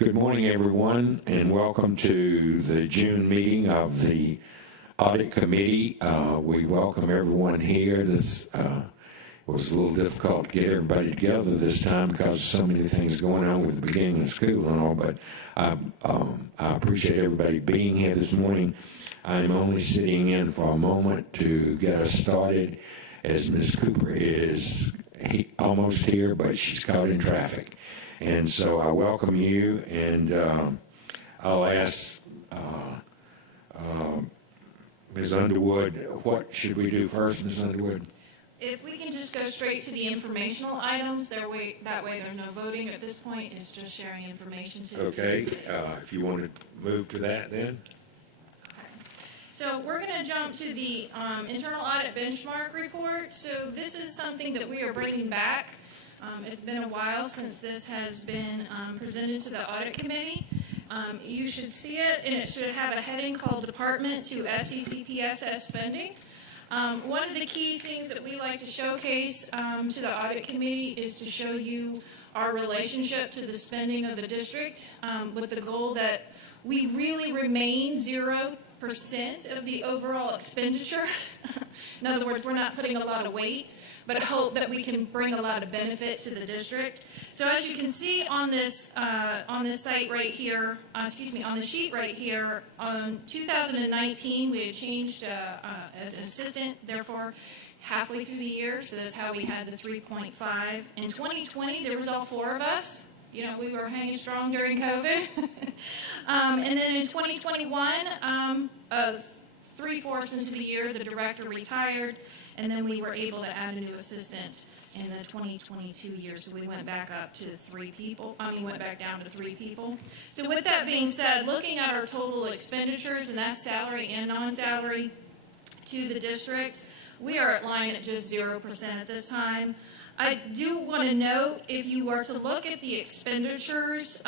Good morning, everyone, and welcome to the June meeting of the Audit Committee. We welcome everyone here. This was a little difficult to get everybody together this time because of so many things going on with the beginning of school and all, but I appreciate everybody being here this morning. I'm only sitting in for a moment to get us started, as Ms. Cooper is almost here, but she's caught in traffic. And so I welcome you, and I'll ask Ms. Underwood, what should we do first, Ms. Underwood? If we can just go straight to the informational items, that way there's no voting at this point, it's just sharing information to the Okay, if you want to move to that then. So we're going to jump to the internal audit benchmark report. So this is something that we are bringing back. It's been a while since this has been presented to the audit committee. You should see it, and it should have a heading called Department to SECPSS Spending. One of the key things that we like to showcase to the audit committee is to show you our relationship to the spending of the district with the goal that we really remain 0% of the overall expenditure. In other words, we're not putting a lot of weight, but hope that we can bring a lot of benefit to the district. So as you can see on this site right here, on the sheet right here, on 2019 we had changed as an assistant, therefore halfway through the year, so that's how we had the 3.5. In 2020 there was all four of us. You know, we were hanging strong during COVID. And then in 2021, 3/4 into the year, the director retired, and then we were able to add a new assistant in the 2022 year. So we went back up to 3 people. Went back down to 3 people. So with that being said, looking at our total expenditures, and that's salary and non-salary to the district, we are lying at just 0% at this time. I do want to note, if you were to look at the expenditures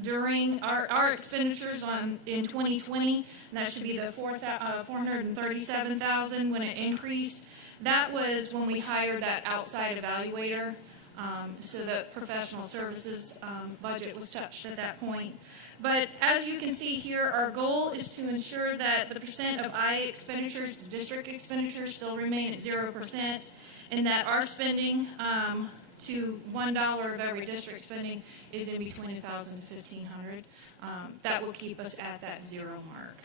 during our expenditures in 2020, and that should be the 437,000 when it increased. That was when we hired that outside evaluator, so the professional services budget was touched at that point. But as you can see here, our goal is to ensure that the percent of IA expenditures to district expenditures still remain at 0%, and that our spending to $1 of every district spending is in between $1,000 to $1,500. That will keep us at that 0 mark.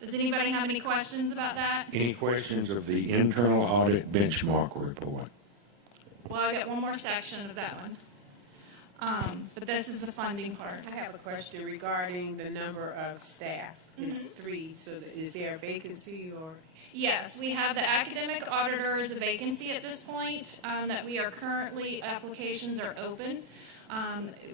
Does anybody have any questions about that? Any questions of the internal audit benchmark report? Well, I got one more section of that one. But this is the funding part. I have a question regarding the number of staff. It's 3, so is there a vacancy or? Yes, we have the academic auditor as a vacancy at this point that we are currently, applications are open.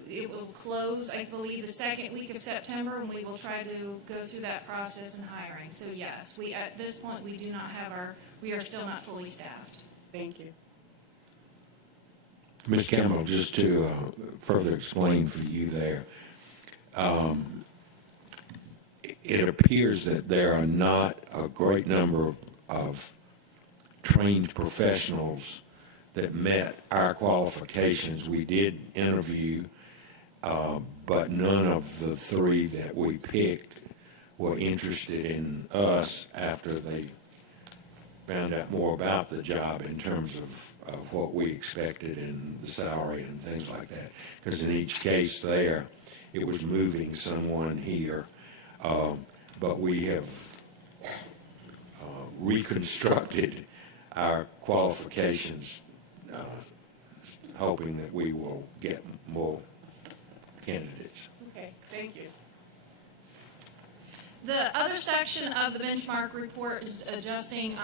It will close, I believe, the second week of September, and we will try to go through that process in hiring. So yes, at this point, we do not have we are still not fully staffed. Thank you. Ms. Campbell, just to further explain for you there, it appears that there are not a great number of trained professionals that met our qualifications. We did interview, but none of the 3 that we picked were interested in us after they found out more about the job in terms of what we expected and the salary and things like that. Because in each case there, it was moving someone here. But we have reconstructed our qualifications, hoping that we will get more candidates. Okay, thank you. The other section of the benchmark report is discussing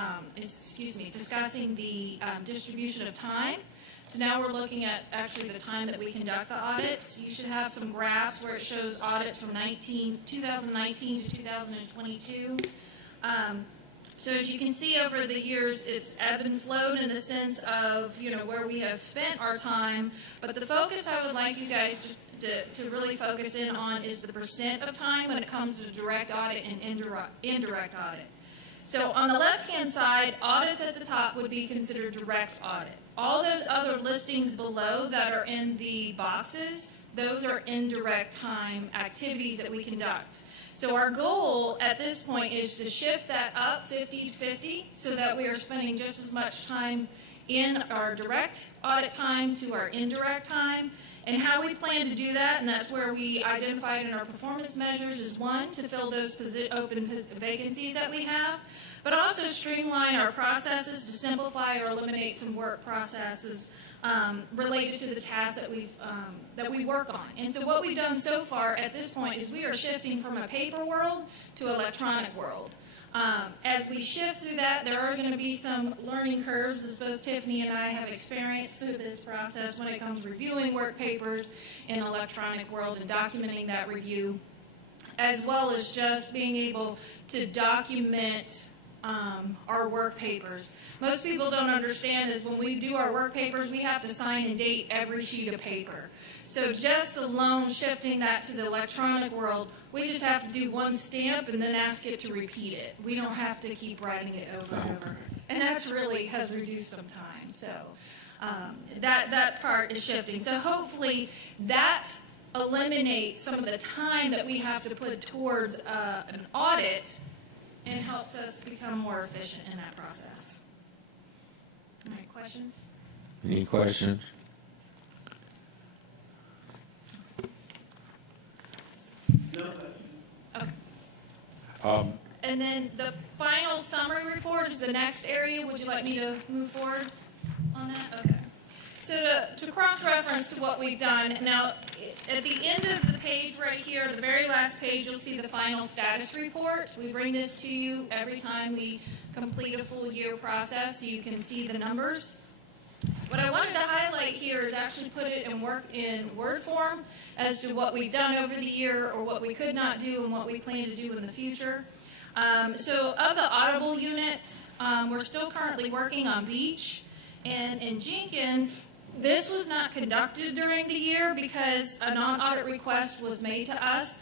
the distribution of time. So now we're looking at actually the time that we conduct the audits. You should have some graphs where it shows audits from 2019 to 2022. So as you can see over the years, it's ebbed and flowed in the sense of, where we have spent our time. But the focus I would like you guys to really focus in on is the percent of time when it comes to direct audit and indirect audit. So on the left-hand side, audits at the top would be considered direct audit. All those other listings below that are in the boxes, those are indirect time activities that we conduct. So our goal at this point is to shift that up 50-50 so that we are spending just as much time in our direct audit time to our indirect time. And how we plan to do that, and that's where we identified in our performance measures, is one, to fill those open vacancies that we have, but also streamline our processes to simplify or eliminate some work processes related to the tasks that we work on. And so what we've done so far at this point is we are shifting from a paper world to electronic world. As we shift through that, there are going to be some learning curves, as both Tiffany and I have experienced through this process when it comes to reviewing work papers in an electronic world and documenting that review, as well as just being able to document our work papers. Most people don't understand is when we do our work papers, we have to sign and date every sheet of paper. So just alone shifting that to the electronic world, we just have to do one stamp and then ask it to repeat it. We don't have to keep writing it over and over. And that's really has reduced some time. So that part is shifting. So hopefully that eliminates some of the time that we have to put towards an audit and helps us become more efficient in that process. All right, questions? Any questions? Okay. And then the final summary report is the next area. Would you like me to move forward on that? Okay. So to cross-reference to what we've done, now at the end of the page right here, the very last page, you'll see the final status report. We bring this to you every time we complete a full year process so you can see the numbers. What I wanted to highlight here is actually put it in Word form as to what we've done over the year or what we could not do and what we plan to do in the future. So of the audible units, we're still currently working on Beach. And in Jenkins, this was not conducted during the year because a non-audit request was made to us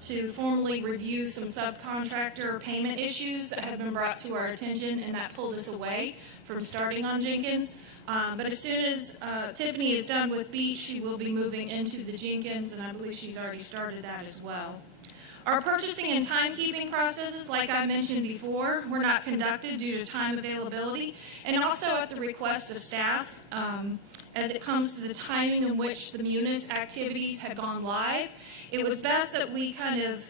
to formally review some subcontractor payment issues that had been brought to our attention, and that pulled us away from starting on Jenkins. But as soon as Tiffany is done with Beach, she will be moving into the Jenkins, and I believe she's already started that as well. Our purchasing and timekeeping processes, like I mentioned before, were not conducted due to time availability, and also at the request of staff, as it comes to the timing in which the Munis activities had gone live. It was best that we kind of,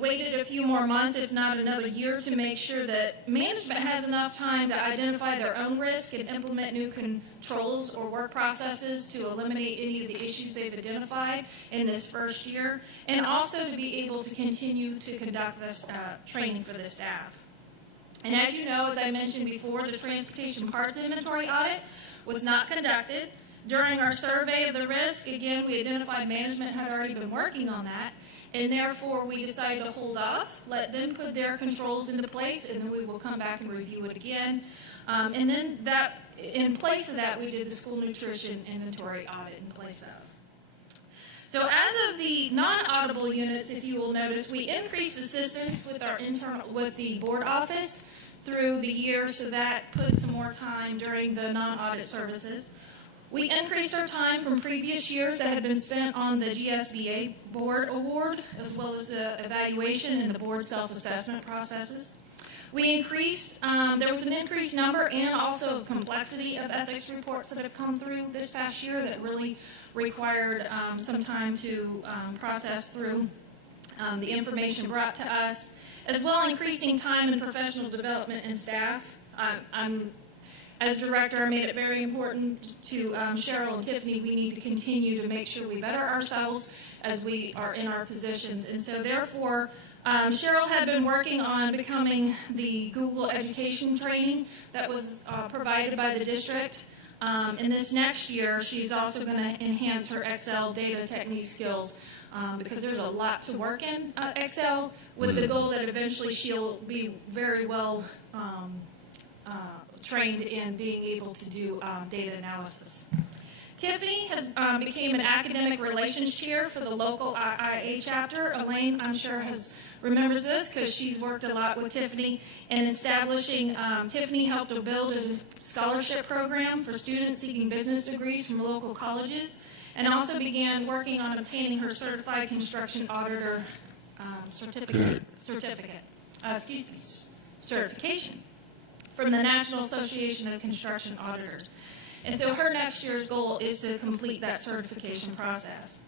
waited a few more months, if not another year, to make sure that management has enough time to identify their own risk and implement new controls or work processes to eliminate any of the issues they've identified in this first year, and also to be able to continue to conduct this training for the staff. And as you know, as I mentioned before, the transportation parts inventory audit was not conducted. During our survey of the risk, again, we identified management had already been working on that, and therefore we decided to hold off, let them put their controls into place, and then we will come back and review it again. And then that, in place of that, we did the school nutrition inventory audit in place of. So as of the non-audible units, if you will notice, we increased assistance with the board office through the year, so that put some more time during the non-audit services. We increased our time from previous years that had been spent on the GSBA board award, as well as the evaluation and the board self-assessment processes. We increased, there was an increased number and also of complexity of ethics reports that have come through this past year that really required some time to process through the information brought to us, as well increasing time in professional development and staff. As director, I made it very important to Cheryl and Tiffany, we need to continue to make sure we better ourselves as we are in our positions. And so therefore, Cheryl had been working on becoming the Google education training that was provided by the district. In this next year, she's also going to enhance her Excel data technique skills because there's a lot to work in Excel, with the goal that eventually she'll be very well trained in being able to do data analysis. Tiffany has became an academic relations chair for the local IIA chapter. Elaine, I'm sure, remembers this because she's worked a lot with Tiffany in establishing. Tiffany helped to build a scholarship program for students seeking business degrees from local colleges, and also began working on obtaining her certified construction auditor certification from the National Association of Construction Auditors. And so her next year's goal is to complete that certification process.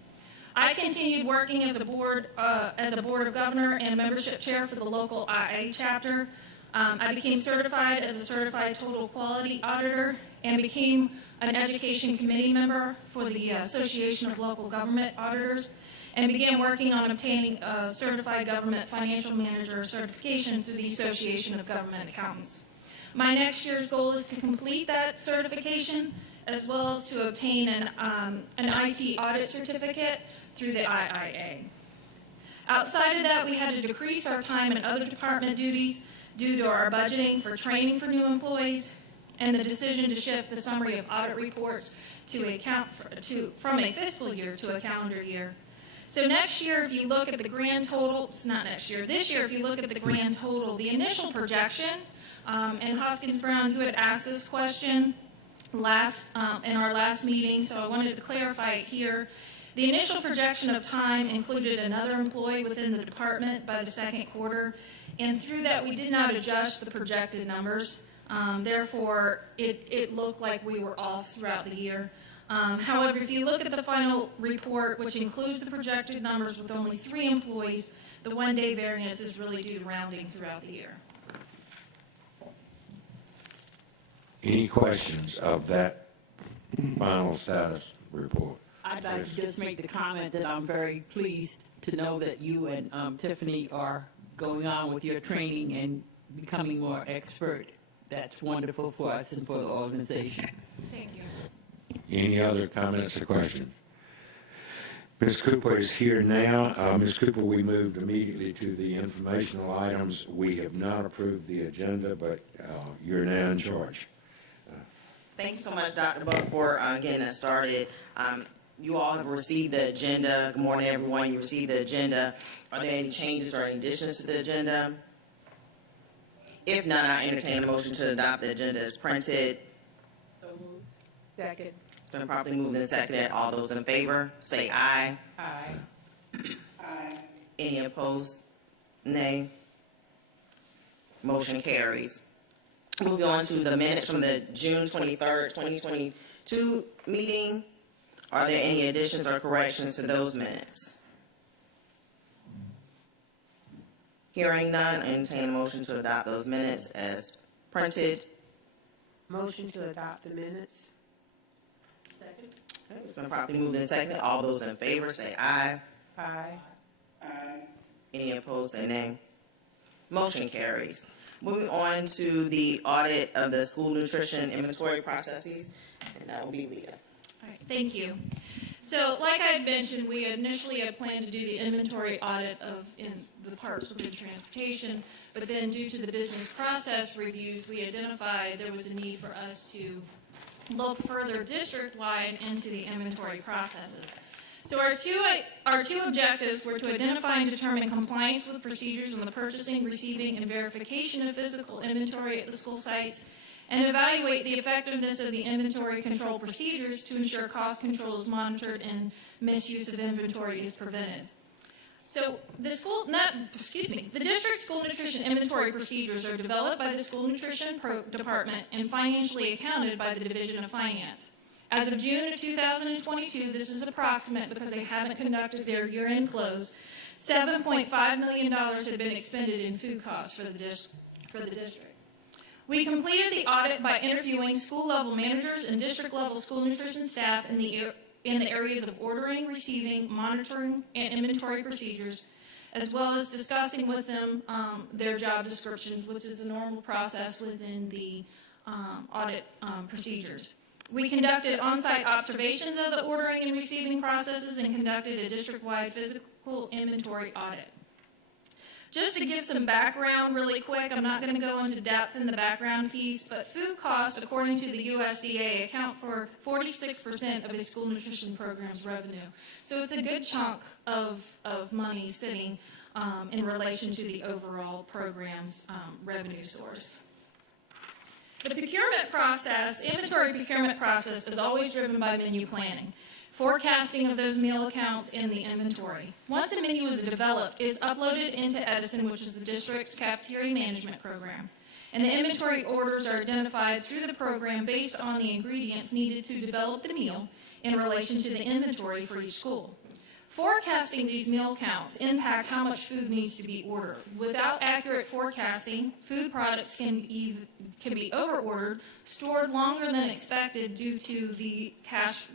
I continued working as a board of governor and membership chair for the local IA chapter. I became certified as a certified total quality auditor and became an education committee member for the Association of Local Government Auditors, and began working on obtaining a certified government financial manager certification through the Association of Government Accountants. My next year's goal is to complete that certification, as well as to obtain an IT audit certificate through the IIA. Outside of that, we had to decrease our time in other department duties due to our budgeting for training for new employees and the decision to shift the summary of audit reports from a fiscal year to a calendar year. So next year, if you look at the grand total, it's not next year, this year, if you look at the grand total, the initial projection, and Hoskins Brown, who had asked this question in our last meeting, so I wanted to clarify it here. The initial projection of time included another employee within the department by the second quarter, and through that, we did not adjust the projected numbers. Therefore, it looked like we were off throughout the year. However, if you look at the final report, which includes the projected numbers with only 3 employees, the one-day variance is really due to rounding throughout the year. Any questions of that final status report? I'd like to just make the comment that I'm very pleased to know that you and Tiffany are going on with your training and becoming more expert. That's wonderful for us and for the organization. Thank you. Any other comments or questions? Ms. Cooper is here now. Ms. Cooper, we moved immediately to the informational items. We have not approved the agenda, but you're now in charge. Thank you so much, Dr. Buck, for getting us started. You all have received the agenda. Good morning, everyone. You received the agenda. Are there any changes or any additions to the agenda? If not, I entertain a motion to adopt the agenda as printed. Second. It's been properly moved and seconded. All those in favor, say aye. Aye. Any opposed? Nay. Motion carries. Moving on to the minutes from the June 23rd, 2022 meeting. Are there any additions or corrections to those minutes? Hearing none, I entertain a motion to adopt those minutes as printed. Motion to adopt the minutes. Second. Okay, it's been properly moved and seconded. All those in favor say aye. Aye. Any opposed, say nay. Motion carries. Moving on to the audit of the school nutrition inventory processes, and that will be Leah. All right, thank you. So, like I had mentioned, we initially had planned to do the inventory audit in the parts within transportation, but then due to the business process reviews, we identified there was a need for us to look further district-wide into the inventory processes. So our two objectives were to identify and determine compliance with procedures on the purchasing, receiving, and verification of physical inventory at the school sites, and evaluate the effectiveness of the inventory control procedures to ensure cost control is monitored and misuse of inventory is prevented. So the district school nutrition inventory procedures are developed by the school nutrition department and financially accounted by the Division of Finance. As of June of 2022, this is approximate because they haven't conducted their year-end close, $7.5 million had been expended in food costs for the district. We completed the audit by interviewing school-level managers and district-level school nutrition staff in the areas of ordering, receiving, monitoring, and inventory procedures, as well as discussing with them their job descriptions, which is a normal process within the audit procedures. We conducted on-site observations of the ordering and receiving processes and conducted a district-wide physical inventory audit. Just to give some background really quick, I'm not going to go into depth in the background piece, but food costs, according to the USDA, account for 46% of a school nutrition program's revenue. So it's a good chunk of money sitting in relation to the overall program's revenue source. The procurement process, inventory procurement process, is always driven by menu planning. Forecasting of those meal accounts in the inventory. Once a menu is developed, it is uploaded into Edison, which is the district's cafeteria management program. And the inventory orders are identified through the program based on the ingredients needed to develop the meal in relation to the inventory for each school. Forecasting these meal counts impact how much food needs to be ordered. Without accurate forecasting, food products can be over-ordered, stored longer than expected due to the cash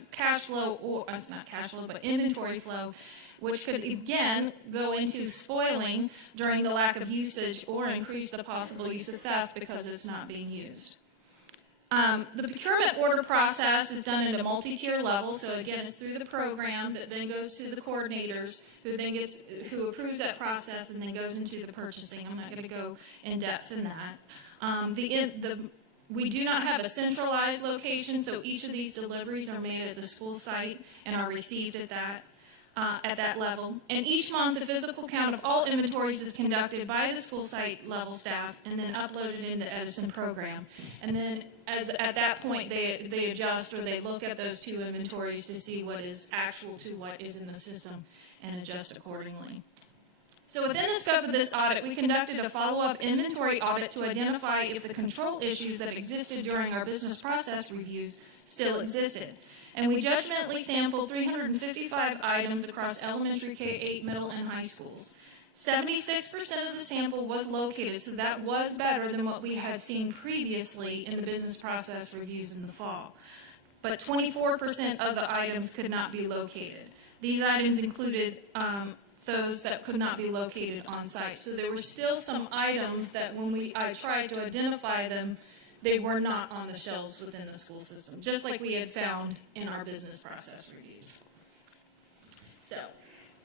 flow, or it's not cash flow, but inventory flow, which could again go into spoiling during the lack of usage or increase the possible use of theft because it's not being used. The procurement order process is done at a multi-tier level, so again, it's through the program that then goes to the coordinators, who approves that process and then goes into the purchasing. I'm not going to go in depth in that. We do not have a centralized location, so each of these deliveries are made at the school site and are received at that level. And each month, the physical count of all inventories is conducted by the school site level staff and then uploaded into Edison program. And then at that point, they adjust or they look at those two inventories to see what is actual to what is in the system and adjust accordingly. So within the scope of this audit, we conducted a follow-up inventory audit to identify if the control issues that existed during our business process reviews still existed. And we judgmentally sampled 355 items across elementary, K-8, middle, and high schools. 76% of the sample was located, so that was better than what we had seen previously in the business process reviews in the fall. But 24% of the items could not be located. These items included those that could not be located on site. So there were still some items that when I tried to identify them, they were not on the shelves within the school system, just like we had found in our business process reviews. So,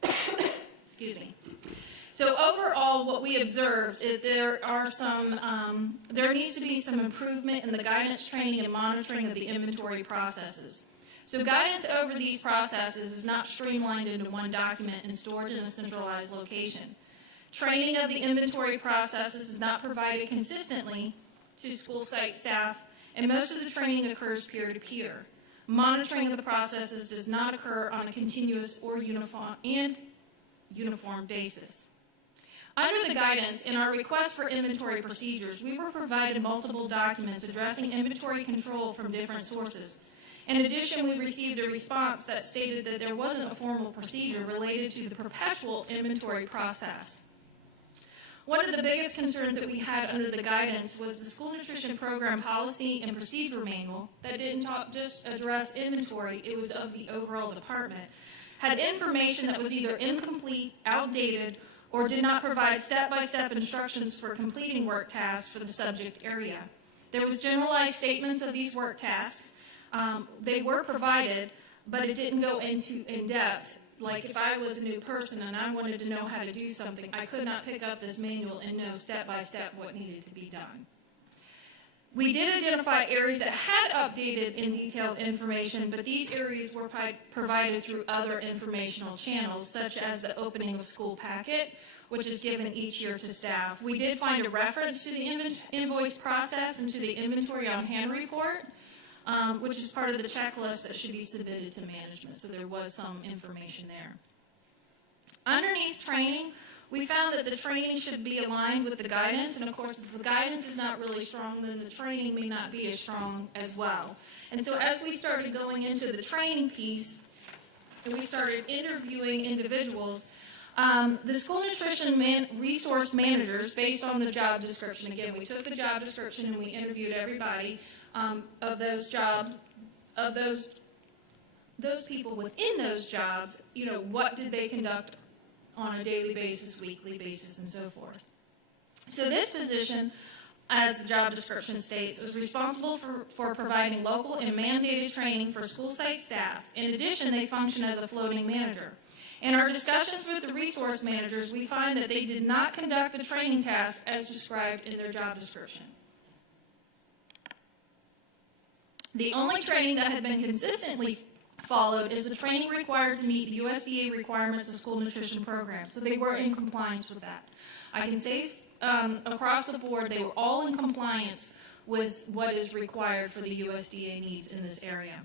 excuse me. So overall, what we observed is there needs to be some improvement in the guidance, training, and monitoring of the inventory processes. So guidance over these processes is not streamlined into one document and stored in a centralized location. Training of the inventory processes is not provided consistently to school site staff, and most of the training occurs peer-to-peer. Monitoring of the processes does not occur on a continuous or uniform basis. Under the guidance, in our request for inventory procedures, we were provided multiple documents addressing inventory control from different sources. In addition, we received a response that stated that there wasn't a formal procedure related to the perpetual inventory process. One of the biggest concerns that we had under the guidance was the school nutrition program policy and procedure manual that didn't just address inventory, it was of the overall department, had information that was either incomplete, outdated, or did not provide step-by-step instructions for completing work tasks for the subject area. There was generalized statements of these work tasks. They were provided, but it didn't go into in-depth. Like if I was a new person and I wanted to know how to do something, I could not pick up this manual and know step-by-step what needed to be done. We did identify areas that had updated and detailed information, but these areas were provided through other informational channels, such as the opening of school packet, which is given each year to staff. We did find a reference to the invoice process and to the inventory on hand report, which is part of the checklist that should be submitted to management. So there was some information there. Underneath training, we found that the training should be aligned with the guidance, and of course, if the guidance is not really strong, then the training may not be as strong as well. And so as we started going into the training piece, and we started interviewing individuals, the school nutrition resource managers, based on the job description, again, we took the job description and we interviewed everybody of those jobs, of those people within those jobs, what did they conduct on a daily basis, weekly basis, and so forth. So this position, as the job description states, was responsible for providing local and mandated training for school site staff. In addition, they function as a floating manager. In our discussions with the resource managers, we find that they did not conduct the training task as described in their job description. The only training that had been consistently followed is the training required to meet USDA requirements of school nutrition programs, so they were in compliance with that. I can say across the board, they were all in compliance with what is required for the USDA needs in this area.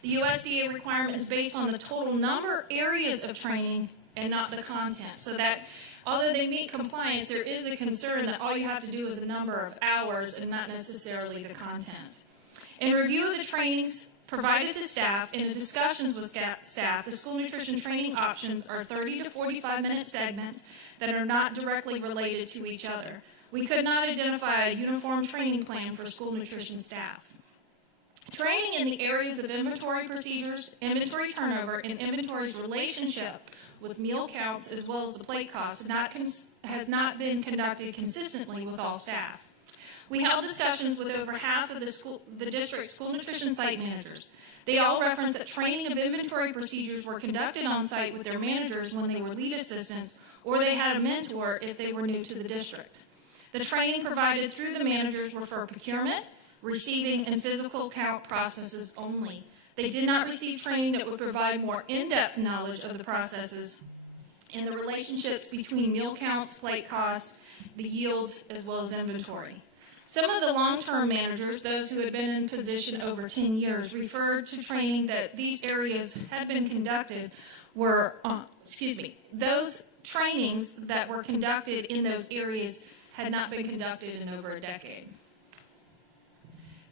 The USDA requirement is based on the total number areas of training and not the content, so that although they meet compliance, there is a concern that all you have to do is a number of hours and not necessarily the content. In review of the trainings provided to staff and in discussions with staff, the school nutrition training options are 30 to 45-minute segments that are not directly related to each other. We could not identify a uniform training plan for school nutrition staff. Training in the areas of inventory procedures, inventory turnover, and inventory's relationship with meal counts as well as the plate costs has not been conducted consistently with all staff. We held discussions with over half of the district's school nutrition site managers. They all referenced that training of inventory procedures were conducted on site with their managers when they were lead assistants, or they had a mentor if they were new to the district. The training provided through the managers were for procurement, receiving, and physical count processes only. They did not receive training that would provide more in-depth knowledge of the processes and the relationships between meal counts, plate cost, the yields, as well as inventory. Some of the long-term managers, those who had been in position over 10 years, referred to training that these areas had been conducted were, those trainings that were conducted in those areas had not been conducted in over a decade.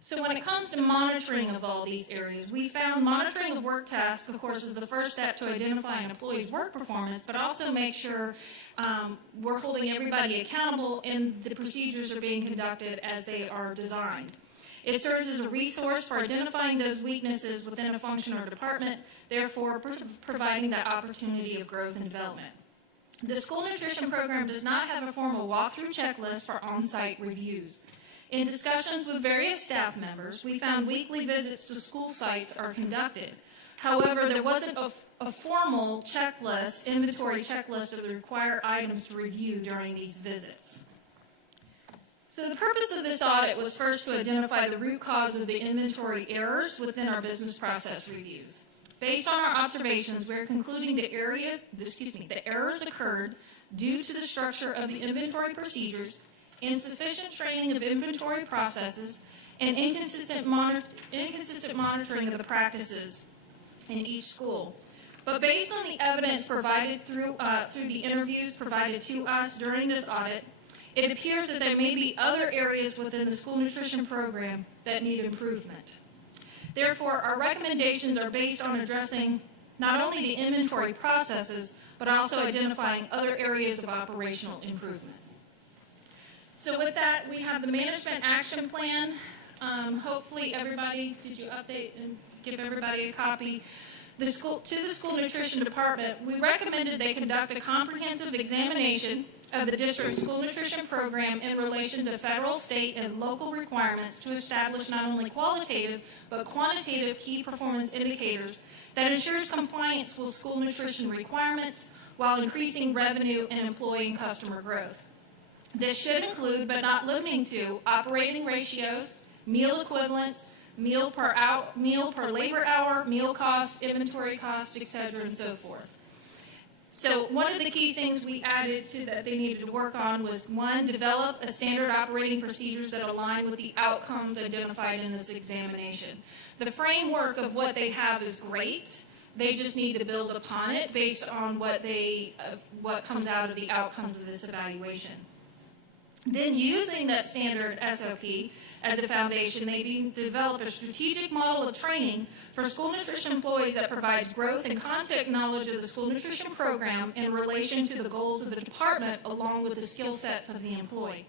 So when it comes to monitoring of all these areas, we found monitoring of work tasks, of course, is the first step to identify an employee's work performance, but also make sure we're holding everybody accountable and the procedures are being conducted as they are designed. It serves as a resource for identifying those weaknesses within a function or department, therefore providing that opportunity of growth and development. The school nutrition program does not have a formal walkthrough checklist for on-site reviews. In discussions with various staff members, we found weekly visits to school sites are conducted. However, there wasn't a formal checklist, inventory checklist of the required items to review during these visits. So the purpose of this audit was first to identify the root cause of the inventory errors within our business process reviews. Based on our observations, we're concluding the errors occurred due to the structure of the inventory procedures, insufficient training of inventory processes, and inconsistent monitoring of the practices in each school. But based on the evidence provided through the interviews provided to us during this audit, it appears that there may be other areas within the school nutrition program that need improvement. Therefore, our recommendations are based on addressing not only the inventory processes, but also identifying other areas of operational improvement. So with that, we have the management action plan. Hopefully everybody, did you update and give everybody a copy? To the school nutrition department, we recommended they conduct a comprehensive examination of the district's school nutrition program in relation to federal, state, and local requirements to establish not only qualitative but quantitative key performance indicators that ensures compliance with school nutrition requirements while increasing revenue and employee and customer growth. This should include, but not limiting to, operating ratios, meal equivalents, meal per labor hour, meal costs, inventory costs, etc., and so forth. So one of the key things we added to that they needed to work on was, one, develop a standard operating procedures that align with the outcomes identified in this examination. The framework of what they have is great. They just need to build upon it based on what comes out of the outcomes of this evaluation. Then, using that standard SOP as a foundation, they need to develop a strategic model of training for school nutrition employees that provides growth and content knowledge of the school nutrition program in relation to the goals of the department, along with the skill sets of the employee.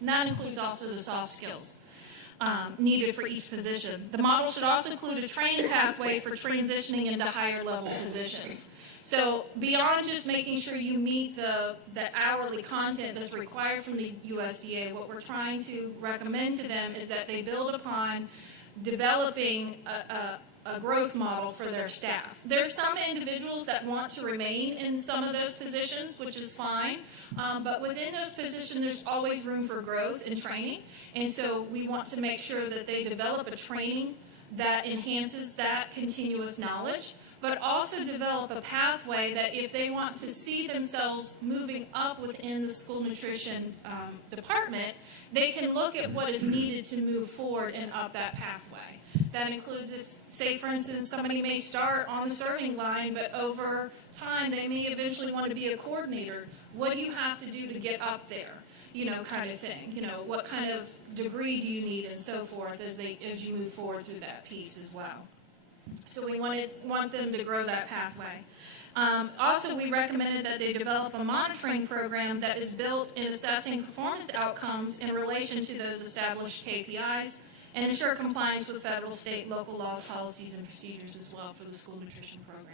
And that includes also the soft skills needed for each position. The model should also include a training pathway for transitioning into higher level positions. So beyond just making sure you meet the hourly content that's required from the USDA, what we're trying to recommend to them is that they build upon developing a growth model for their staff. There's some individuals that want to remain in some of those positions, which is fine, but within those positions, there's always room for growth and training, and so we want to make sure that they develop a training that enhances that continuous knowledge, but also develop a pathway that if they want to see themselves moving up within the school nutrition department, they can look at what is needed to move forward and up that pathway. That includes if, say, for instance, somebody may start on the serving line, but over time they may eventually want to be a coordinator. What do you have to do to get up there? Kind of thing. What kind of degree do you need and so forth as you move forward through that piece as well. So we want them to grow that pathway. Also, we recommended that they develop a monitoring program that is built in assessing performance outcomes in relation to those established KPIs and ensure compliance with federal, state, local laws, policies, and procedures as well for the school nutrition program.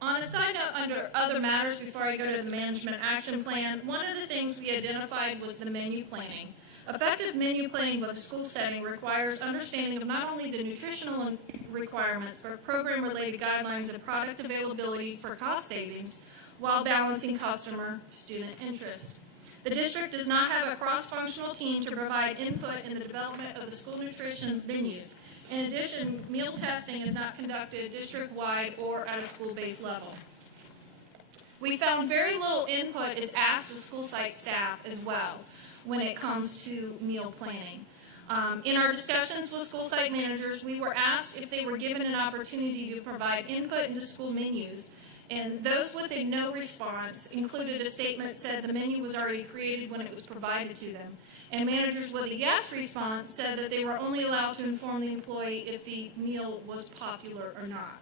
On a side note, under other matters, before I go to the management action plan, one of the things we identified was the menu planning. Effective menu planning with a school setting requires understanding of not only the nutritional requirements, but program-related guidelines and product availability for cost savings while balancing customer-student interest. The district does not have a cross-functional team to provide input in the development of the school nutrition menus. In addition, meal testing is not conducted district-wide or at a school-based level. We found very little input is asked of school site staff as well when it comes to meal planning. In our discussions with school site managers, we were asked if they were given an opportunity to provide input into school menus, and those with a no response included a statement that said the menu was already created when it was provided to them. And managers with a yes response said that they were only allowed to inform the employee if the meal was popular or not.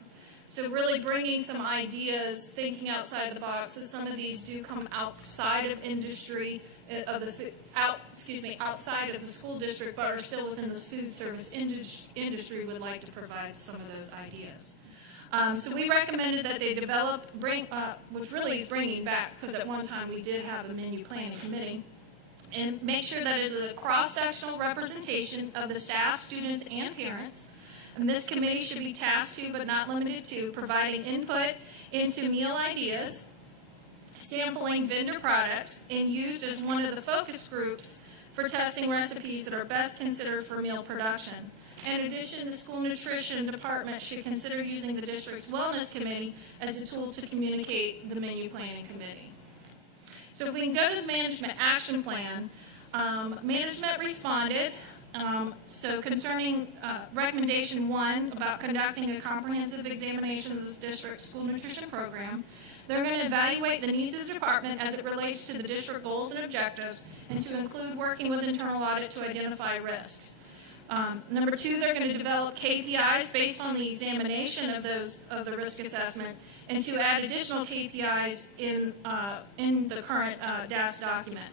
So really bringing some ideas, thinking outside the box, as some of these do come outside of industry, outside of the school district, but are still within the food service industry, would like to provide some of those ideas. So we recommended that they develop, which really is bringing back, because at one time we did have a menu planning committee, and make sure that it is a cross-sectional representation of the staff, students, and parents. And this committee should be tasked to, but not limited to, providing input into meal ideas, sampling vendor products, and used as one of the focus groups for testing recipes that are best considered for meal production. In addition, the school nutrition department should consider using the district's wellness committee as a tool to communicate the menu planning committee. So if we can go to the management action plan, management responded. So concerning recommendation 1 about conducting a comprehensive examination of the district's school nutrition program, they're going to evaluate the needs of the department as it relates to the district goals and objectives, and to include working with internal audit to identify risks. Number 2, they're going to develop KPIs based on the examination of the risk assessment, and to add additional KPIs in the current DAS document.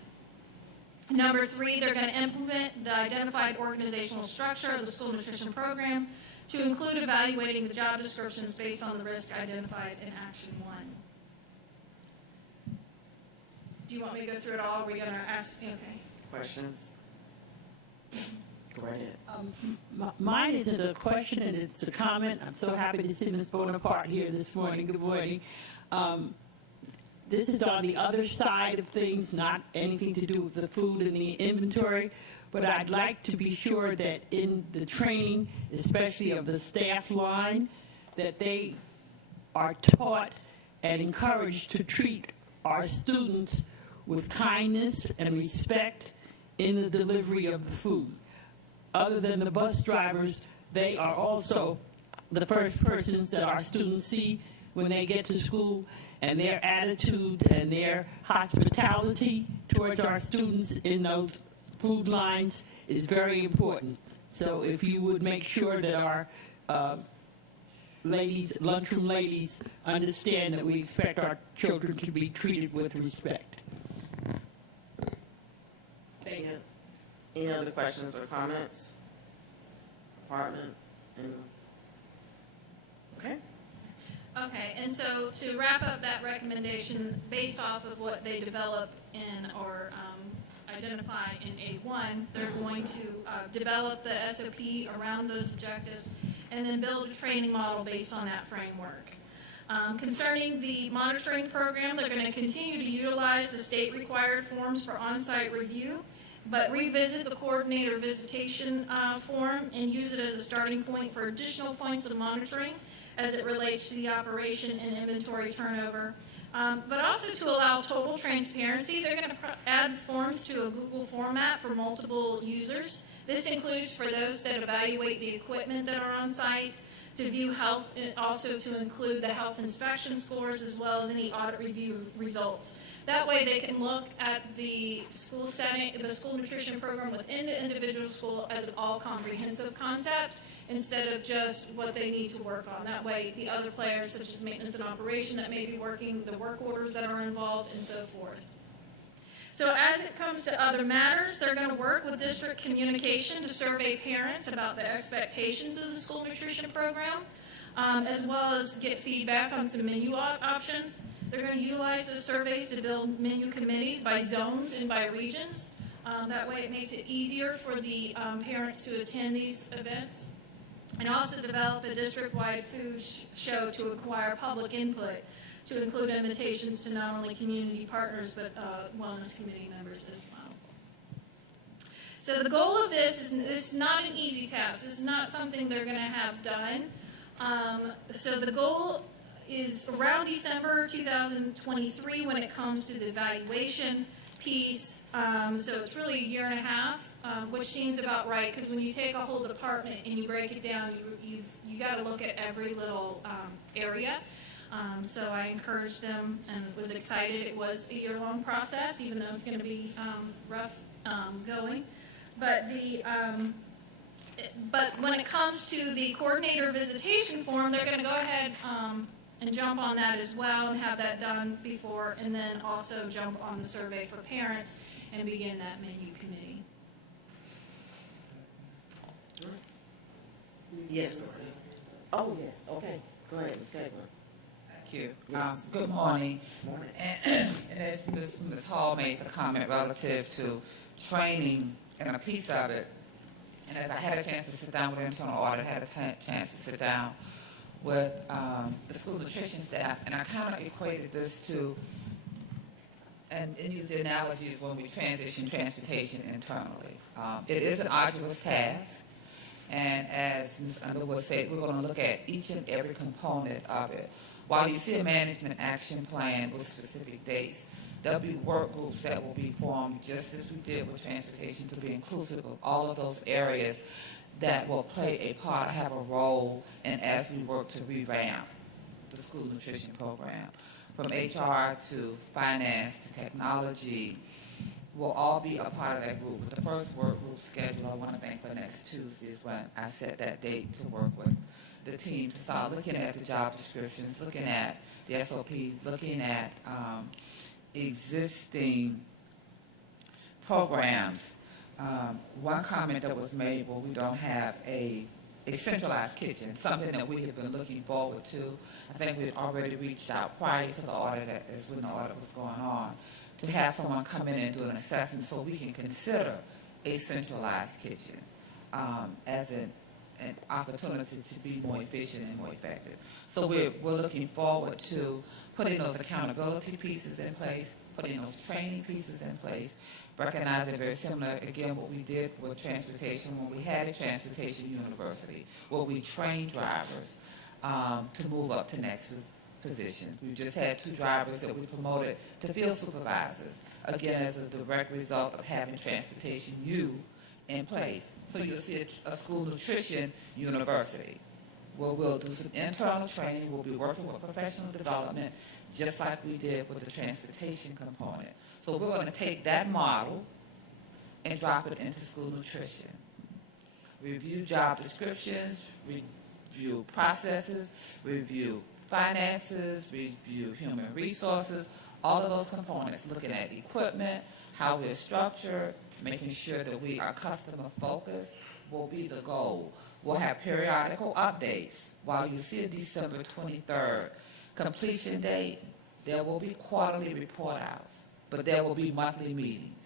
Number 3, they're going to implement the identified organizational structure of the school nutrition program to include evaluating the job descriptions based on the risk identified in Action 1. Do you want me to go through it all? Are we going to ask? Okay. Questions? Go right ahead. Mine isn't a question, and it's a comment. I'm so happy to see Ms. Bonaparte here this morning. Good morning. This is on the other side of things, not anything to do with the food and the inventory, but I'd like to be sure that in the training, especially of the staff line, that they are taught and encouraged to treat our students with kindness and respect in the delivery of the food. Other than the bus drivers, they are also the first persons that our students see when they get to school, and their attitude and their hospitality towards our students in those food lines is very important. So if you would make sure that our ladies, lunchroom ladies, understand that we expect our children to be treated with respect. Thank you. Any other questions or comments? Department? Okay. Okay, and so to wrap up that recommendation, based off of what they develop in or identify in A1, they're going to develop the SOP around those objectives and then build a training model based on that framework. Concerning the monitoring program, they're going to continue to utilize the state-required forms for on-site review, but revisit the coordinator visitation form and use it as a starting point for additional points of monitoring as it relates to the operation and inventory turnover. But also to allow total transparency, they're going to add forms to a Google format for multiple users. This includes for those that evaluate the equipment that are on site, to view health, and also to include the health inspection scores as well as any audit review results. That way they can look at the school setting, the school nutrition program within the individual school as an all-comprehensive concept instead of just what they need to work on. That way the other players such as maintenance and operation that may be working, the work orders that are involved, and so forth. So as it comes to other matters, they're going to work with district communication to survey parents about the expectations of the school nutrition program, as well as get feedback on some menu options. They're going to utilize those surveys to build menu committees by zones and by regions. That way it makes it easier for the parents to attend these events. And also develop a district-wide food show to acquire public input, to include invitations to not only community partners but wellness committee members as well. So the goal of this is not an easy task. This is not something they're going to have done. So the goal is around December 2023 when it comes to the evaluation piece. So it's really a year and a half, which seems about right because when you take a whole department and you break it down, you got to look at every little area. So I encouraged them and was excited. It was a year-long process, even though it's going to be rough going. But when it comes to the coordinator visitation form, they're going to go ahead and jump on that as well and have that done before, and then also jump on the survey for parents and begin that menu committee. Yes, Lord. Oh, yes, okay. Go ahead, Ms. Cagler. Thank you. Yes. Good morning. Morning. And as Ms. Hall made the comment relative to training and a piece of it, and as I had a chance to sit down with the internal audit, had a chance to sit down with the school nutrition staff, and I kind of equated this to, and use the analogies when we transition transportation internally. It is an arduous task, and as Ms. Underwood said, we're going to look at each and every component of it. While you see a management action plan with specific dates, there'll be work groups that will be formed just as we did with transportation to be inclusive of all of those areas that will play a part, have a role, and as we work to revamp the school nutrition program. From HR to finance to technology, will all be a part of that group. But the first work group schedule, I want to think for next Tuesday is when I set that date to work with the team to start looking at the job descriptions, looking at the SOPs, looking at existing programs. One comment that was made, well, we don't have a centralized kitchen, something that we have been looking forward to. I think we had already reached out prior to the audit, as when the audit was going on, to have someone come in and do an assessment so we can consider a centralized kitchen as an opportunity to be more efficient and more effective. So we're looking forward to putting those accountability pieces in place, putting those training pieces in place, recognizing very similar, again, what we did with transportation when we had a transportation university, where we trained drivers to move up to next positions. We just had 2 drivers that we promoted to field supervisors, again, as a direct result of having Transportation U in place. So you'll see a school nutrition university where we'll do some internal training. We'll be working with professional development, just like we did with the transportation component. So we're going to take that model and drop it into school nutrition. Review job descriptions, review processes, review finances, review human resources, all of those components, looking at equipment, how we're structured, making sure that we are customer focused will be the goal. We'll have periodical updates. While you see a December 23rd completion date, there will be quarterly report outs, but there will be monthly meetings.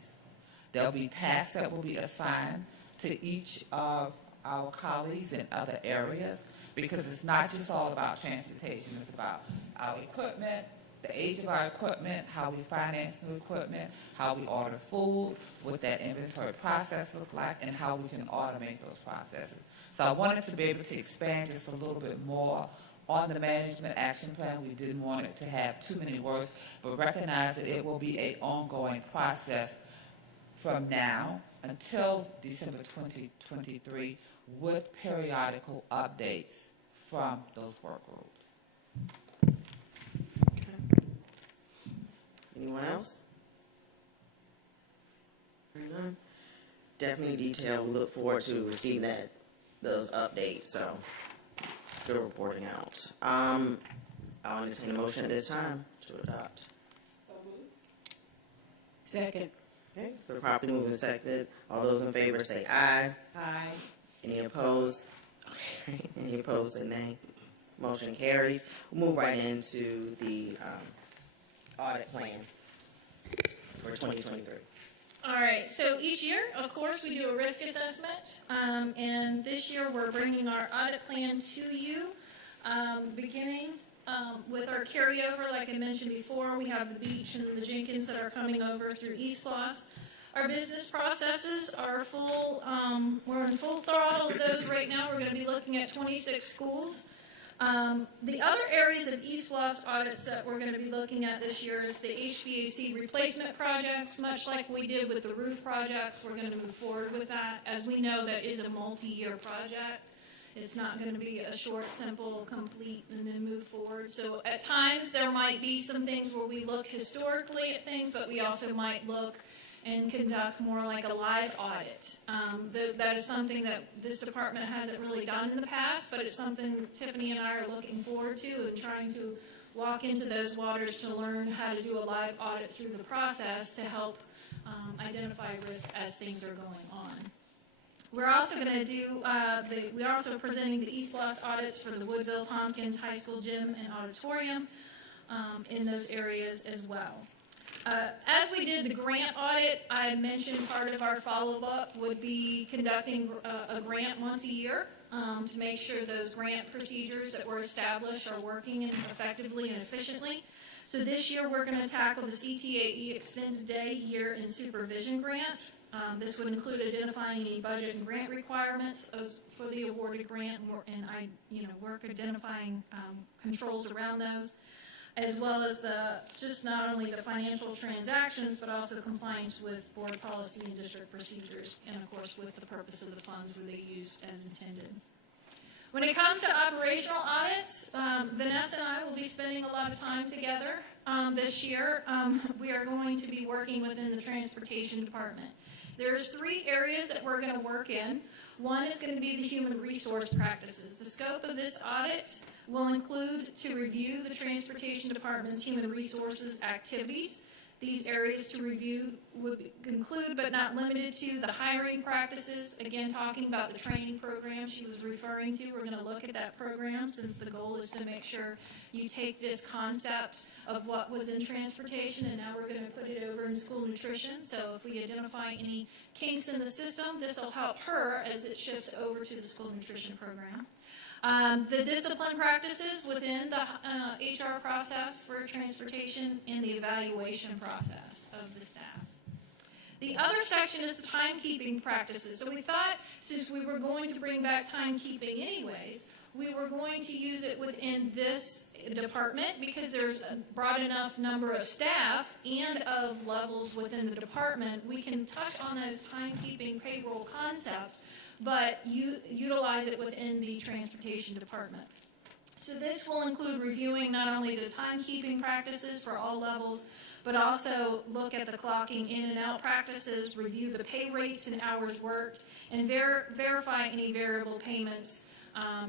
There will be tasks that will be assigned to each of our colleagues in other areas, because it's not just all about transportation, it's about our equipment, the age of our equipment, how we finance new equipment, how we order food, what that inventory process look like, and how we can automate those processes. So I wanted to be able to expand just a little bit more on the management action plan. We didn't want it to have too many words, but recognize that it will be an ongoing process from now until December 2023 with periodical updates from those work groups. Anyone else? Very good. Definitely detailed. We look forward to receiving those updates. So, good reporting out. I'll entertain a motion at this time to adopt. Second. Okay, so we're properly moving and seconded. All those in favor say aye. Aye. Any opposed? Okay, any opposed say nay. Motion carries. We'll move right into the audit plan for 2023. All right, so each year, of course, we do a risk assessment, and this year we're bringing our audit plan to you, beginning with our carryover. Like I mentioned before, we have the beach and the Jenkins that are coming over through East Floss. Our business processes are full, we're in full throttle of those right now. We're going to be looking at 26 schools. The other areas of East Floss audits that we're going to be looking at this year is the HVAC replacement projects. Much like we did with the roof projects, we're going to move forward with that. As we know, that is a multi-year project. It's not going to be a short, simple, complete, and then move forward. So at times, there might be some things where we look historically at things, but we also might look and conduct more like a live audit. That is something that this department hasn't really done in the past, but it's something Tiffany and I are looking forward to and trying to walk into those waters to learn how to do a live audit through the process to help identify risks as things are going on. We're also going to do, we're also presenting the East Floss audits for the Woodville Tompkins High School gym and auditorium in those areas as well. As we did the grant audit, I mentioned part of our follow-up would be conducting a grant once a year to make sure those grant procedures that were established are working effectively and efficiently. So this year, we're going to tackle the CTAE Extended Day Year in Supervision Grant. This would include identifying any budget and grant requirements for the awarded grant and work identifying controls around those, as well as just not only the financial transactions, but also compliance with board policy and district procedures, and of course with the purpose of the funds were they used as intended. When it comes to operational audits, Vanessa and I will be spending a lot of time together this year. We are going to be working within the transportation department. There's 3 areas that we're going to work in. One is going to be the human resource practices. The scope of this audit will include to review the Transportation Department's human resources activities. These areas to review would include, but not limited to, the hiring practices. Again, talking about the training program she was referring to. We're going to look at that program since the goal is to make sure you take this concept of what was in transportation and now we're going to put it over in school nutrition. So if we identify any kinks in the system, this will help her as it shifts over to the school nutrition program. The discipline practices within the HR process for transportation and the evaluation process of the staff. The other section is the timekeeping practices. So we thought since we were going to bring back timekeeping anyways, we were going to use it within this department because there's a broad enough number of staff and of levels within the department. We can touch on those timekeeping payroll concepts, but utilize it within the transportation department. So this will include reviewing not only the timekeeping practices for all levels, but also look at the clocking in and out practices, review the pay rates and hours worked, and verify any variable payments.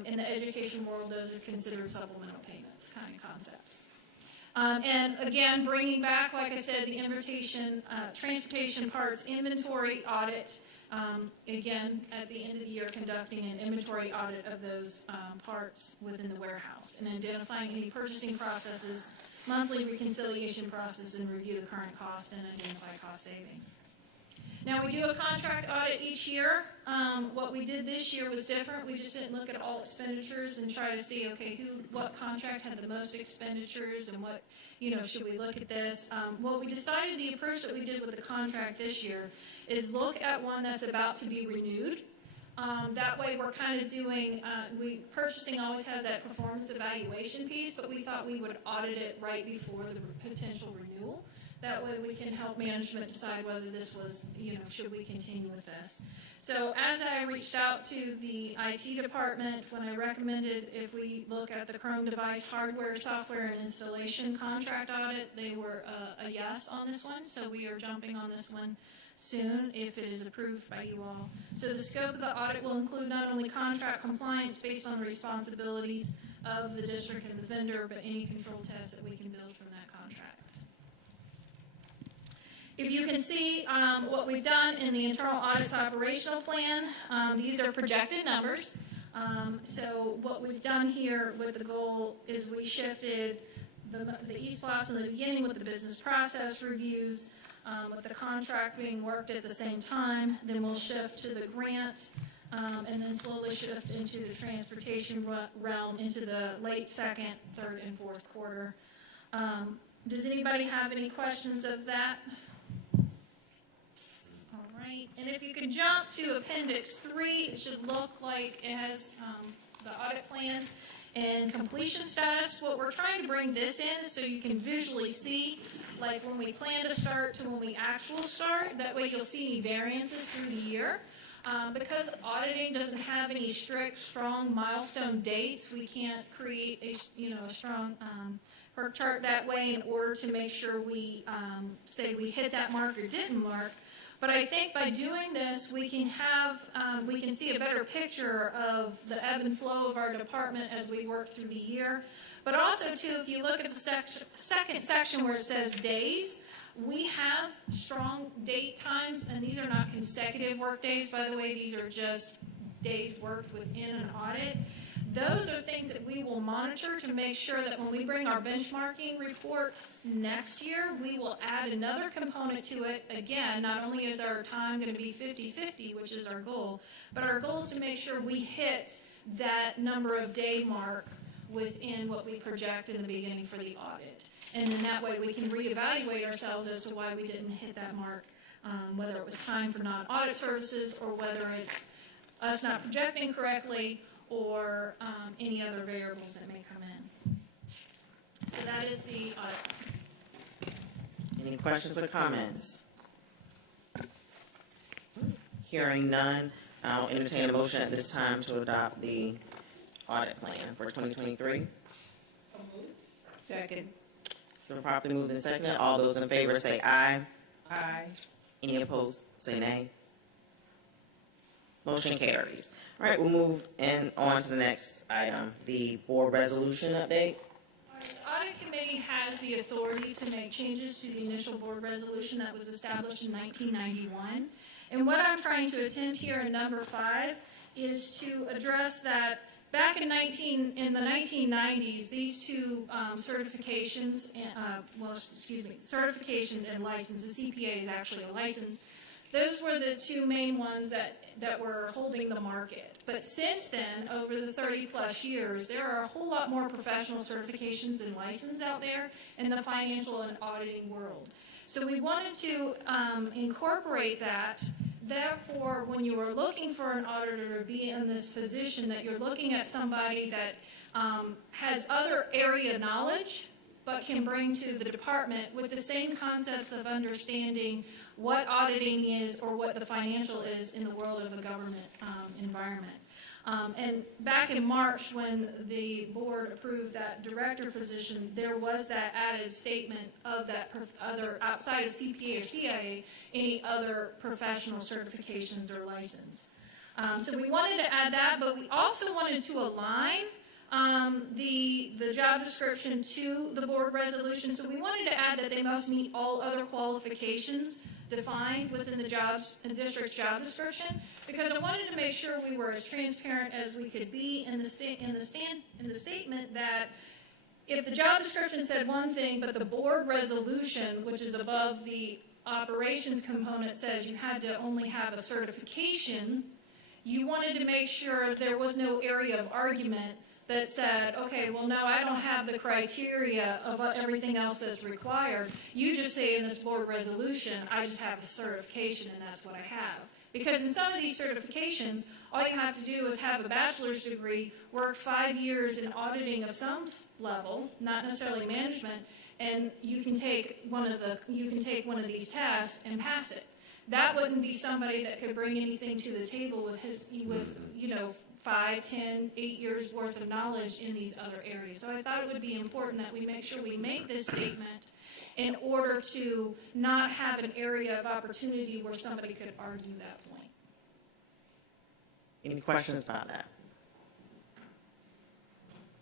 In the education world, those are considered supplemental payments kind of concepts. And again, bringing back, like I said, the transportation parts inventory audit. Again, at the end of the year, conducting an inventory audit of those parts within the warehouse and identifying any purchasing processes, monthly reconciliation process, and review the current cost and identify cost savings. Now, we do a contract audit each year. What we did this year was different. We just didn't look at all expenditures and try to see, okay, what contract had the most expenditures and what, should we look at this? Well, we decided the approach that we did with the contract this year is look at one that's about to be renewed. That way we're kind of doing, purchasing always has that performance evaluation piece, but we thought we would audit it right before the potential renewal. That way we can help management decide whether this was, should we continue with this. So as I reached out to the IT department, when I recommended if we look at the Chrome device hardware, software, and installation contract audit, they were a yes on this one. So we are jumping on this one soon if it is approved by you all. So the scope of the audit will include not only contract compliance based on the responsibilities of the district and the vendor, but any control tests that we can build from that contract. If you can see what we've done in the internal audits operational plan, these are projected numbers. So what we've done here with the goal is we shifted the East Blocks in the beginning with the business process reviews, with the contract being worked at the same time. Then we'll shift to the grant, and then slowly shift into the transportation realm into the late second, third, and fourth quarter. Does anybody have any questions of that? All right, and if you could jump to Appendix 3, it should look like it has the audit plan and completion status. What we're trying to bring this in is so you can visually see, like when we plan to start to when we actual start. That way you'll see any variances through the year. Because auditing doesn't have any strict, strong milestone dates, we can't create a strong perk chart that way in order to make sure we say we hit that mark or didn't mark. But I think by doing this, we can see a better picture of the ebb and flow of our department as we work through the year. But also, too, if you look at the second section where it says days, we have strong date times, and these are not consecutive work days, by the way. These are just days worked within an audit. Those are things that we will monitor to make sure that when we bring our benchmarking report next year, we will add another component to it. Again, not only is our time going to be 50-50, which is our goal, but our goal is to make sure we hit that number of day mark within what we project in the beginning for the audit. And then that way we can reevaluate ourselves as to why we didn't hit that mark, whether it was time for non-audit services or whether it's us not projecting correctly or any other variables that may come in. So that is the audit. Any questions or comments? Hearing none, I'll entertain a motion at this time to adopt the audit plan for 2023. Second. It's been properly moved and seconded. All those in favor say aye. Aye. Any opposed, say nay. Motion carries. All right, we'll move on to the next item, the board resolution update. The audit committee has the authority to make changes to the initial board resolution that was established in 1991. And what I'm trying to attempt here in number 5 is to address that back in the 1990s, these two certifications, certifications and license, the CPA is actually a license, those were the two main ones that were holding the market. But since then, over the 30-plus years, there are a whole lot more professional certifications and licenses out there in the financial and auditing world. So we wanted to incorporate that. Therefore, when you are looking for an auditor to be in this position, that you're looking at somebody that has other area knowledge, but can bring to the department with the same concepts of understanding what auditing is or what the financial is in the world of a government environment. And back in March, when the board approved that director position, there was that added statement of that other, outside of CPA or CIA, any other professional certifications or license. So we wanted to add that, but we also wanted to align the job description to the board resolution. So we wanted to add that they must meet all other qualifications defined within the district's job description, because I wanted to make sure we were as transparent as we could be in the statement that if the job description said one thing, but the board resolution, which is above the operations component, says you had to only have a certification, you wanted to make sure there was no area of argument that said, okay, well, no, I don't have the criteria of everything else that's required. You just say in this board resolution, I just have a certification and that's what I have. Because in some of these certifications, all you have to do is have a bachelor's degree, work 5 years in auditing of some level, not necessarily management, and you can take one of these tests and pass it. That wouldn't be somebody that could bring anything to the table with 5, 10, 8 years worth of knowledge in these other areas. So I thought it would be important that we make sure we make this statement in order to not have an area of opportunity where somebody could argue that point. Any questions about that?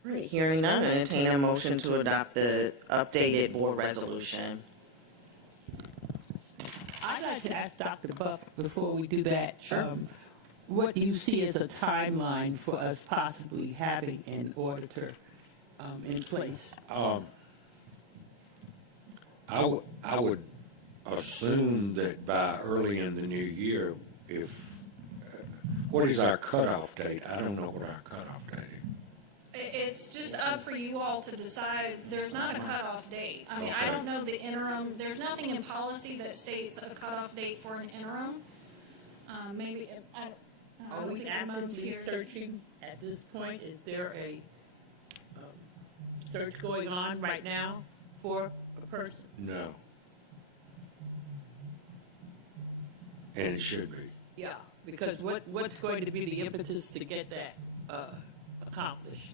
All right, hearing none, I entertain a motion to adopt the updated board resolution. I'd like to ask Dr. Buck, before we do that, Sure. what do you see as a timeline for us possibly having an auditor in place? I would assume that by early in the new year, what is our cutoff date? I don't know what our cutoff date is. It's just up for you all to decide. There's not a cutoff date. I mean, I Okay. don't know the interim, there's nothing in policy that states a cutoff date for an interim. Maybe, I Are don't we think Ramon's actively here. searching at this point? Is there a search going on right now for a person? No. And it should be. Yeah, because what's going to be the impetus to get that accomplished?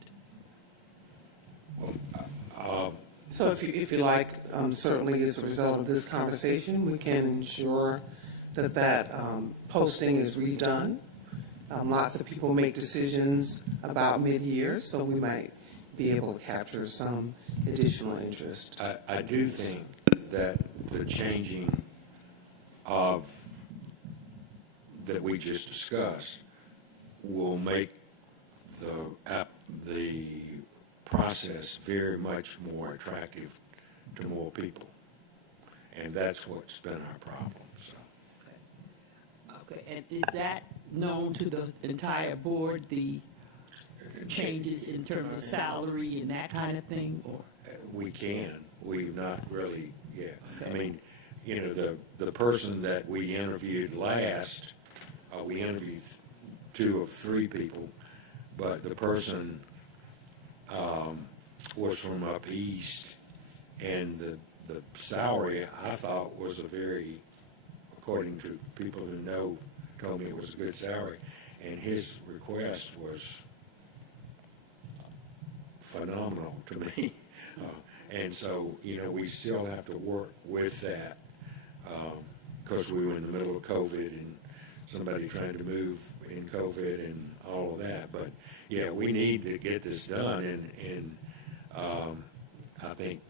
So if you like, certainly as a result of this conversation, we can ensure that posting is redone. Lots of people make decisions about mid-year, so we might be able to capture some additional interest. I do think that the changing of, that we just discussed, will make the process very much more attractive to more people. And that's what's been our problem, so. Okay, and is that known to the entire board, the changes in terms of salary and that kind of thing, or? We can. We've not really yet. I Okay. mean, the person that we interviewed last, we interviewed 2 of 3 people, but the person was from up east, and the salary, I thought, was a very, according to people who know, told me it was a good salary, and his request was phenomenal to me. And so, we still have to work with that, because we were in the middle of COVID and somebody trying to move in COVID and all of that. But, yeah, we need to get this done, and I think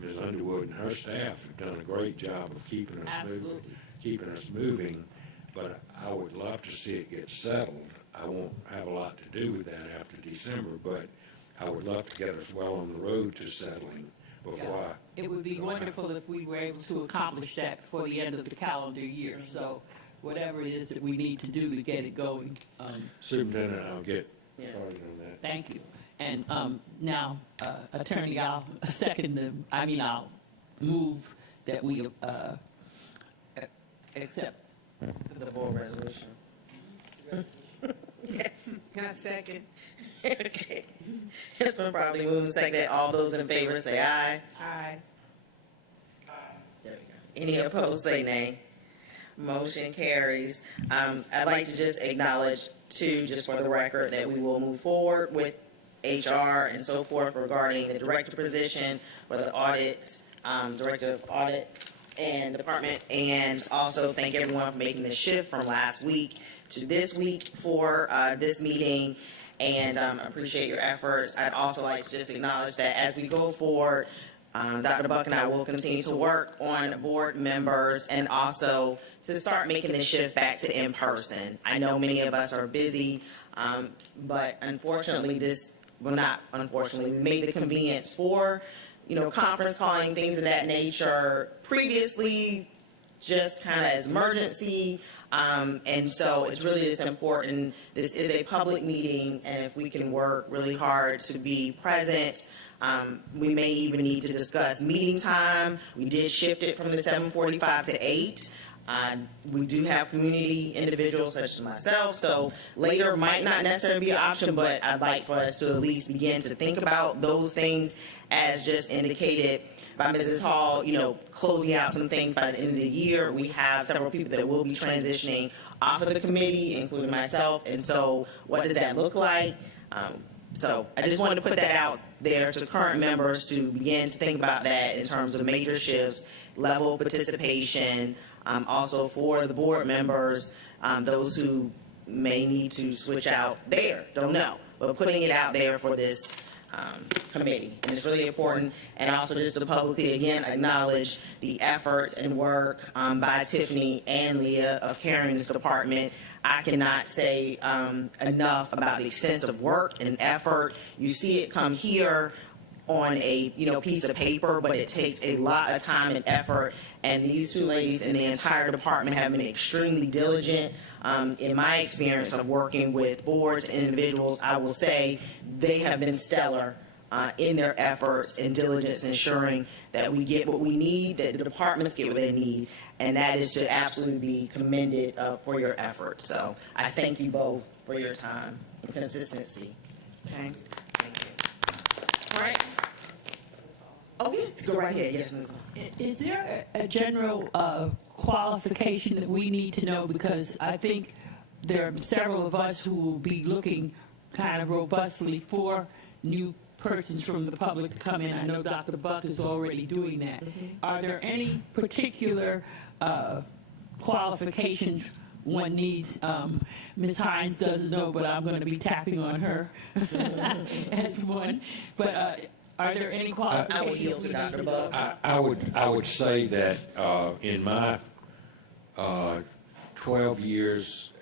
Ms. Underwood and her staff have done a great job of keeping us moving, but I would love to see it get settled. I won't have a lot to do with that after December, but I would love to get us well on the road to settling before I. It would be wonderful if we were able to accomplish that before the end of the calendar year. So whatever it is that we need to do to get it going, Superintendent, I'll get started on that. thank you. And now, Attorney, I'll I'll move that we accept. The board resolution. Yes. Can I second? Okay. It's been probably moved and seconded. All those in favor say aye. Aye. There we go. Any opposed say nay. Motion carries. I'd like to just acknowledge too, just for the record, that we will move forward with HR and so forth regarding the director position for the audit, director of audit and department, and also thank everyone for making the shift from last week to this week for this meeting, and appreciate your efforts. I'd also like to just acknowledge that as we go forward, Dr. Buck and I will continue to work on board members and also to start making the shift back to in-person. I know many of us are busy, but unfortunately we made the convenience for, conference calling, things of that nature previously, just kind of as emergency, And so it's really just important, this is a public meeting, and if we can work really hard to be present, we may even need to discuss meeting time. We did shift it from the 7:45 to 8. We do have community individuals such as myself, so later might not necessarily be an option, but I'd like for us to at least begin to think about those things as just indicated by Mrs. Hall, closing out some things by the end of the year. We have several people that will be transitioning off of the committee, including myself, and so what does that look like? So I just wanted to put that out there to current members to begin to think about that in terms of major shifts, level of participation, also for the board members, those who may need to switch out there, don't know, but putting it out there for this committee. And it's really important, and also just to publicly, again, acknowledge the efforts and work by Tiffany and Leah of carrying this department. I cannot say enough about the extensive work and effort. You see it come here on a piece of paper, but it takes a lot of time and effort, and these two ladies and the entire department have been extremely diligent. In my experience of working with boards and individuals, I will say they have been stellar in their efforts and diligence, ensuring that we get what we need, that the departments get what they need, and that is to absolutely be commended for your efforts. So I thank you both for your time and consistency. Okay, thank you. All right. Oh, yes, go right ahead. Yes, Ms. Hall. Is there a general qualification that we need to know? Because I think there are several of us who will be looking kind of robustly for new persons from the public to come in. I know Dr. Buck is already doing that. Are there any particular qualifications one needs? Ms. Hines doesn't know, but I'm going to be tapping on her as one. But are there any qualifications? I will yield to Dr. Buck. I would say that in my 12 years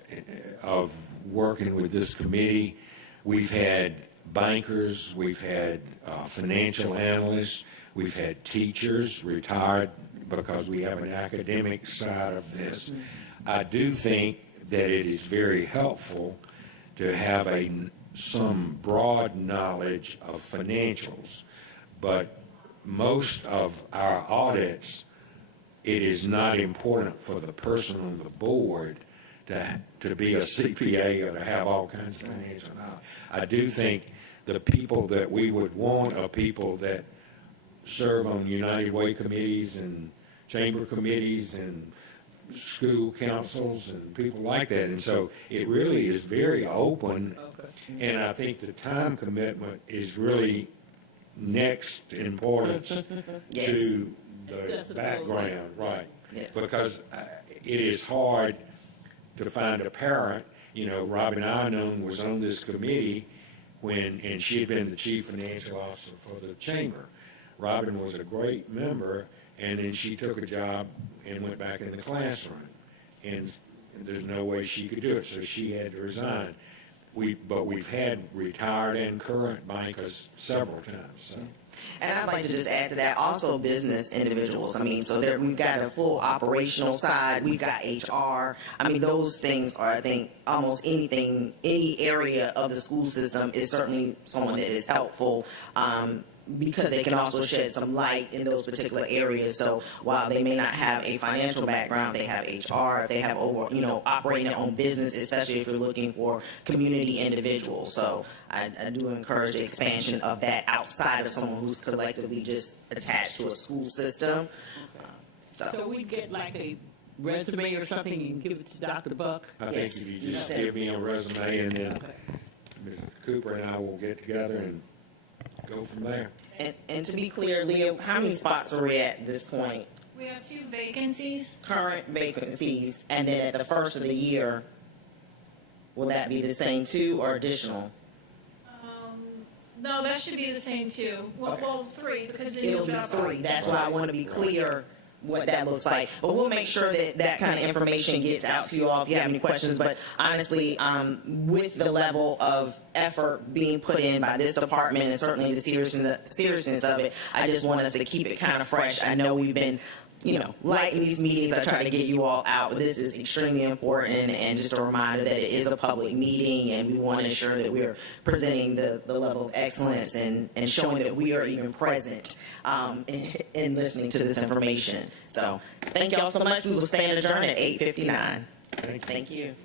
of working with this committee, we've had bankers, we've had financial analysts, we've had teachers retired because we have an academic side of this. I do think that it is very helpful to have some broad knowledge of financials, but most of our audits, it is not important for the person on the board to be a CPA or to have all kinds of financial knowledge. I do think the people that we would want are people that serve on United Way committees and chamber committees and school councils and people like that. And so it really is very open. And I think the time commitment is really next in importance Yes. to the Accessibility. background, right? Yes. Because it is hard to find a parent. Robin Iannone was on this committee and she had been the chief financial officer for the chamber. Robin was a great member, and then she took a job and went back in the classroom. And there's no way she could do it, so she had to resign. But we've had retired and current bankers several times. So. And I'd like to just add to that, also business individuals. So we've got a full operational side. We've got HR. Those things are, I think, almost any area of the school system is certainly someone that is helpful. Because they can also shed some light in those particular areas. So while they may not have a financial background, they have HR, they have operating their own business, especially if you're looking for community individuals. So I do encourage the expansion of that outside of someone who's collectively just attached to a school system. So we get like a resume or something and give it to Dr. Buck? I think if you just give me a resume, and then Mr. Cooper and I will get together and go from there. And to be clear, Leah, how many spots are we at this point? We have 2 vacancies. Current vacancies, and then at the first of the year, will that be the same 2 or additional? No, that should be the same too. Okay. Well, 3, because then It'll you'll be drop 3. off. That's why I want to be clear what that looks like. But we'll make sure that that kind of information gets out to you all if you have any questions. But honestly, with the level of effort being put in by this department and certainly the seriousness of it, I just want us to keep it kind of fresh. I know we've been like these meetings, I try to get you all out. This is extremely important, and just a reminder that it is a public meeting, and we want to ensure that we're presenting the level of excellence and showing that we are even present in listening to this information. So thank you all so much. We will stand adjourned at 8:59. Thank you.